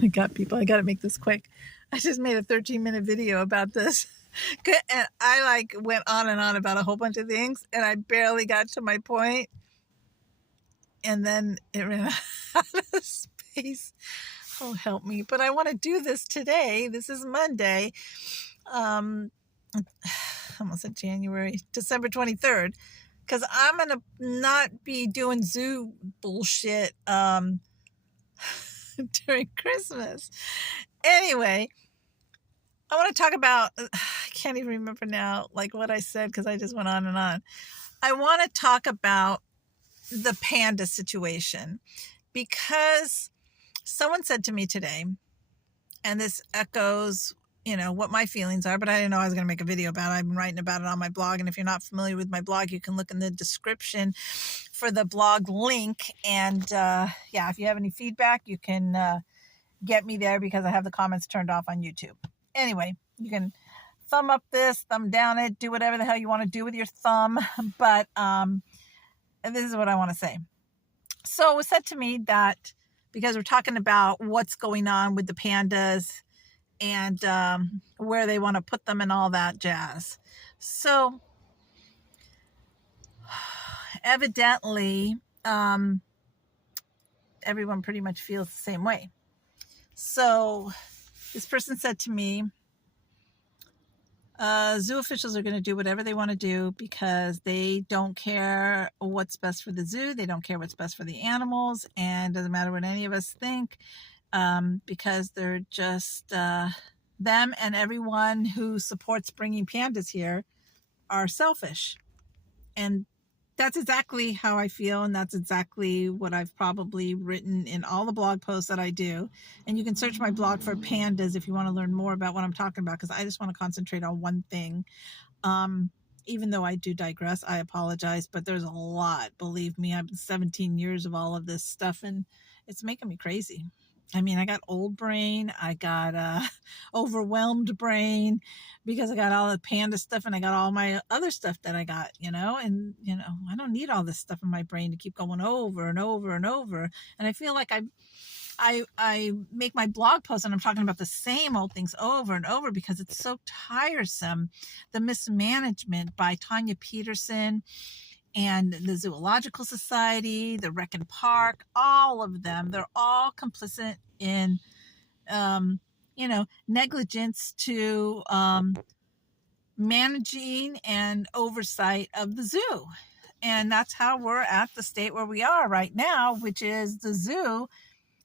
I got people. I got to make this quick. I just made a 13-minute video about this. And I went on and on about a whole bunch of things, and I barely got to my point. And then it ran out of space. Oh, help me. But I want to do this today. This is Monday. Almost at December 23rd. Because I'm going to not be doing zoo bullshit during Christmas. Anyway, I want to talk about, I can't even remember now, what I said, because I just went on and on. I want to talk about the panda situation, because someone said to me today, and this echoes, what my feelings are, but I didn't know I was going to make a video about it. I've been writing about it on my blog. And if you're not familiar with my blog, you can look in the description for the blog link. And if you have any feedback, you can get me there, because I have the comments turned off on YouTube. Anyway, you can thumb up this, thumb down it, do whatever the hell you want to do with your thumb. But this is what I want to say. So it was said to me that, because we're talking about what's going on with the pandas and where they want to put them and all that jazz. So evidently, everyone pretty much feels the same way. So this person said to me, zoo officials are going to do whatever they want to do, because they don't care what's best for the zoo. They don't care what's best for the animals, and doesn't matter what any of us think, because they're just them, and everyone who supports bringing pandas here are selfish. And that's exactly how I feel, and that's exactly what I've probably written in all the blog posts that I do. And you can search my blog for pandas if you want to learn more about what I'm talking about, because I just want to concentrate on one thing. Even though I do digress, I apologize, but there's a lot. Believe me, I've been 17 years of all of this stuff, and it's making me crazy. I mean, I got old brain, I got overwhelmed brain, because I got all the panda stuff, and I got all my other stuff that I got, and, I don't need all this stuff in my brain to keep going over and over and over. And I feel like I make my blog posts and I'm talking about the same old things over and over, because it's so tiresome. The mismanagement by Tanya Peterson and the Zoological Society, the Rec and Park, all of them, they're all complicit in, negligence to managing and oversight of the zoo. And that's how we're at the state where we are right now, which is the zoo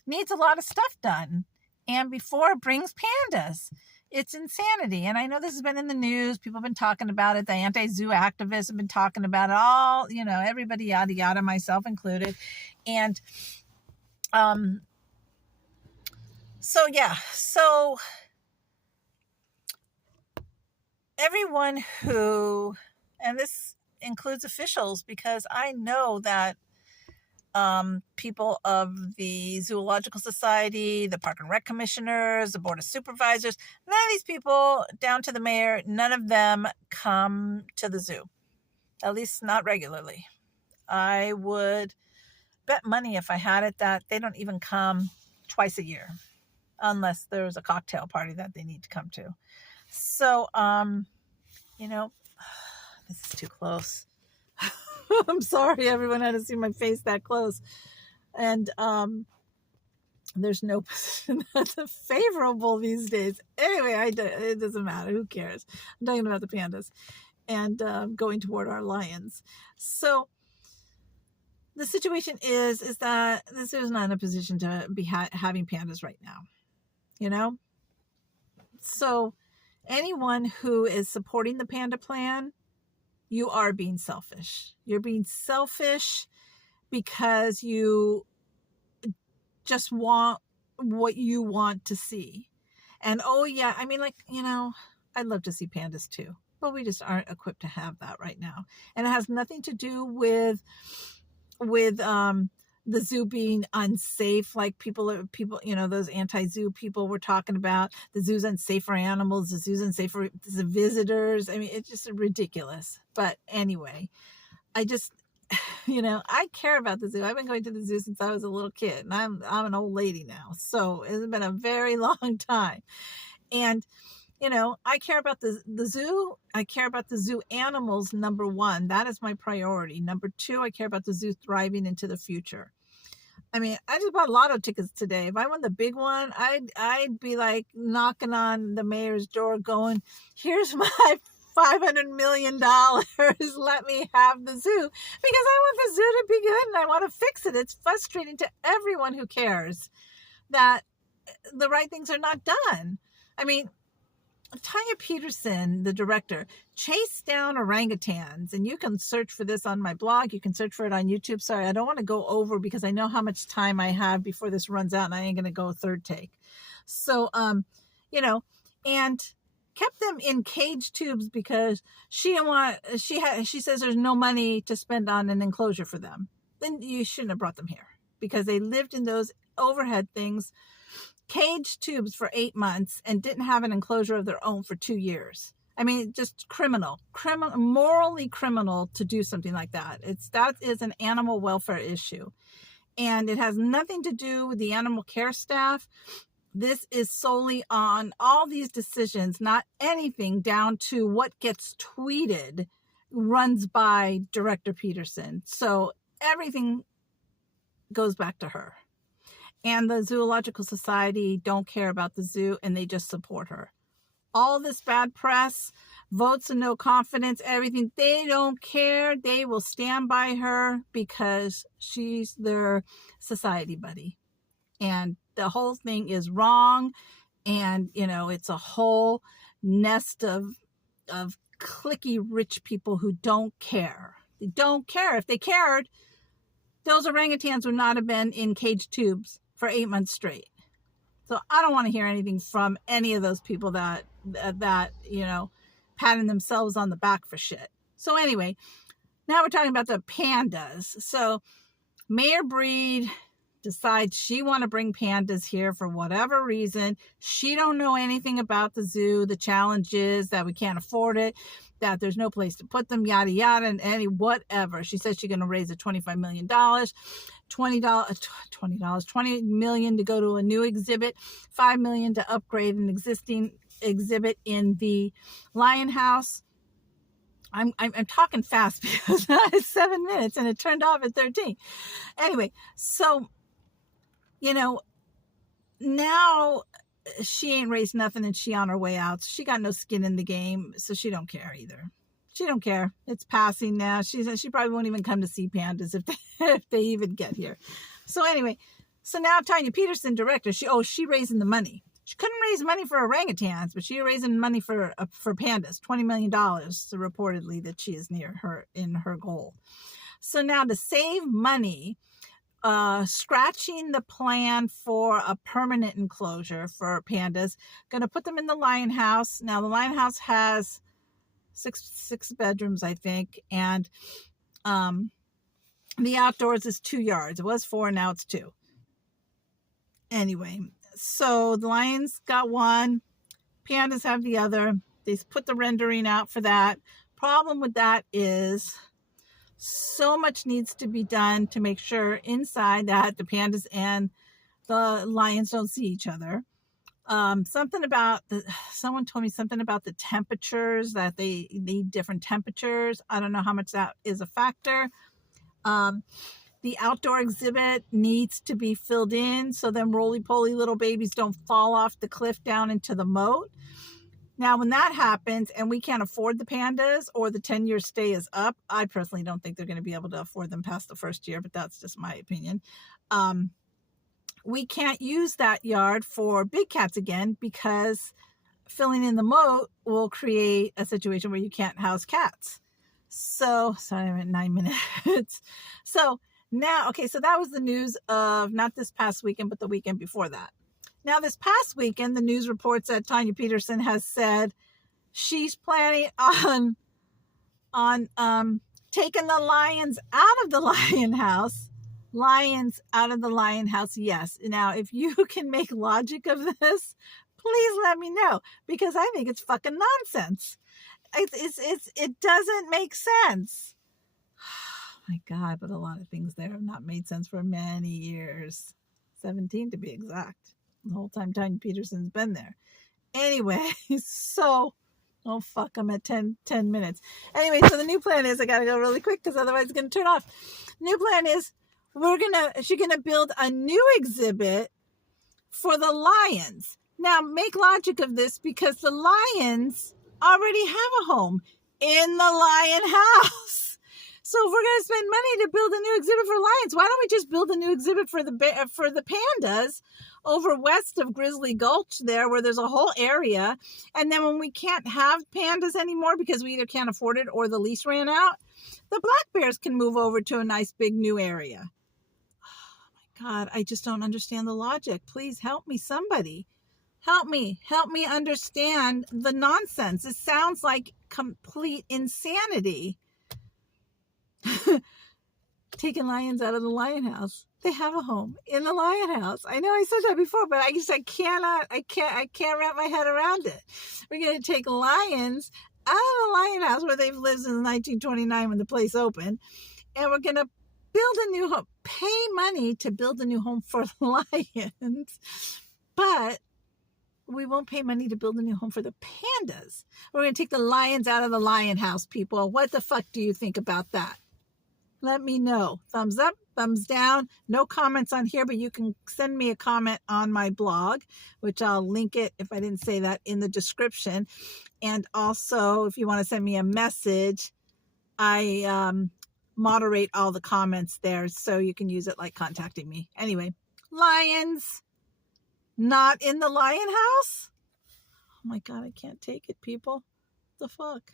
needs a lot of stuff done. And before it brings pandas, it's insanity. And I know this has been in the news. People have been talking about it. The anti-zoo activists have been talking about it all, everybody, yada, yada, myself included. And so everyone who, and this includes officials, because I know that people of the Zoological Society, the Park and Rec Commissioners, the Board of Supervisors, none of these people, down to the mayor, none of them come to the zoo, at least not regularly. I would bet money, if I had it, that they don't even come twice a year, unless there's a cocktail party that they need to come to. So, this is too close. I'm sorry everyone had to see my face that close. And there's no position that's favorable these days. Anyway, it doesn't matter. Who cares? I'm talking about the pandas and going toward our lions. So the situation is that this is not in a position to be having pandas right now. So anyone who is supporting the panda plan, you are being selfish. You're being selfish because you just want what you want to see. And I'd love to see pandas too, but we just aren't equipped to have that right now. And it has nothing to do with the zoo being unsafe, like people, those anti-zoo people were talking about. The zoo's unsafe for animals. The zoo's unsafe for the visitors. I mean, it's just ridiculous. But anyway, I care about the zoo. I've been going to the zoo since I was a little kid, and I'm an old lady now. So it's been a very long time. And, I care about the zoo. I care about the zoo animals, number one. That is my priority. Number two, I care about the zoo thriving into the future. I mean, I just bought lotto tickets today. If I won the big one, I'd be like knocking on the mayor's door going, here's my $500 million. Let me have the zoo, because I want the zoo to be good and I want to fix it. It's frustrating to everyone who cares that the right things are not done. I mean, Tanya Peterson, the director, chased down orangutans, and you can search for this on my blog. You can search for it on YouTube. Sorry, I don't want to go over because I know how much time I have before this runs out, and I ain't going to go third take. So, and kept them in cage tubes because she says there's no money to spend on an enclosure for them. Then you shouldn't have brought them here, because they lived in those overhead things, cage tubes, for 8 months and didn't have an enclosure of their own for 2 years. I mean, just morally criminal to do something like that. That is an animal welfare issue, and it has nothing to do with the animal care staff. This is solely on all these decisions, not anything down to what gets tweeted, runs by Director Peterson. So everything goes back to her. And the Zoological Society don't care about the zoo, and they just support her. All this bad press, votes of no confidence, everything, they don't care. They will stand by her because she's their society buddy. And the whole thing is wrong. And, it's a whole nest of cliquey rich people who don't care. They don't care. If they cared, those orangutans would not have been in cage tubes for 8 months straight. So I don't want to hear anything from any of those people that patting themselves on the back for shit. So anyway, now we're talking about the pandas. So Mayor Breed decides she want to bring pandas here for whatever reason. She don't know anything about the zoo. The challenge is that we can't afford it, that there's no place to put them, yada yada, and whatever. She says she's going to raise $25 million, $20 million to go to a new exhibit, $5 million to upgrade an existing exhibit in the Lion House. I'm talking fast because it's 7 minutes and it turned off at 13. Anyway, so now she ain't raised nothing and she on her way out. So she got no skin in the game, so she don't care either. She don't care. It's passing now. She says she probably won't even come to see pandas if they even get here. So anyway, so now Tanya Peterson, director, she raising the money. She couldn't raise money for orangutans, but she's raising money for pandas, $20 million, so reportedly that she is near her in her goal. So now to save money, scratching the plan for a permanent enclosure for pandas, going to put them in the Lion House. Now the Lion House has six bedrooms, I think, and the outdoors is 2 yards. It was 4, now it's 2. Anyway, so the lions got one, pandas have the other. They put the rendering out for that. Problem with that is so much needs to be done to make sure inside that the pandas and the lions don't see each other. Someone told me something about the temperatures, that they need different temperatures. I don't know how much that is a factor. The outdoor exhibit needs to be filled in so them roly-poly little babies don't fall off the cliff down into the moat. Now, when that happens and we can't afford the pandas or the 10-year stay is up, I personally don't think they're going to be able to afford them past the first year, but that's just my opinion. We can't use that yard for big cats again, because filling in the moat will create a situation where you can't house cats. So, sorry, I'm at 9 minutes. So now, okay, so that was the news of not this past weekend, but the weekend before that. Now, this past weekend, the news reports that Tanya Peterson has said she's planning on taking the lions out of the Lion House. Lions out of the Lion House, yes. Now, if you can make logic of this, please let me know, because I think it's fucking nonsense. It doesn't make sense. My God, but a lot of things there have not made sense for many years. 17 to be exact. The whole time Tanya Peterson's been there. Anyway, so, oh fuck, I'm at 10 minutes. Anyway, so the new plan is, I gotta go really quick because otherwise it's gonna turn off. New plan is, she's gonna build a new exhibit for the lions. Now, make logic of this because the lions already have a home in the lion house. So if we're going to spend money to build a new exhibit for lions, why don't we just build a new exhibit for the pandas over west of Grizzly Gulch there, where there's a whole area. And then when we can't have pandas anymore because we either can't afford it or the lease ran out, the black bears can move over to a nice big new area. God, I just don't understand the logic. Please help me, somebody. Help me understand the nonsense. It sounds like complete insanity. Taking lions out of the lion house. They have a home in the lion house. I know I said that before, but I can't wrap my head around it. We're going to take lions out of the lion house where they've lived since 1929 when the place opened, and we're going to build a new home, pay money to build a new home for lions, but we won't pay money to build a new home for the pandas. We're going to take the lions out of the lion house, people. What the fuck do you think about that? Let me know. Thumbs up, thumbs down. No comments on here, but you can send me a comment on my blog, which I'll link it, if I didn't say that, in the description. And also, if you want to send me a message, I moderate all the comments there, so you can use it like contacting me. Anyway, lions not in the lion house? Oh my God, I can't take it, people. What the fuck?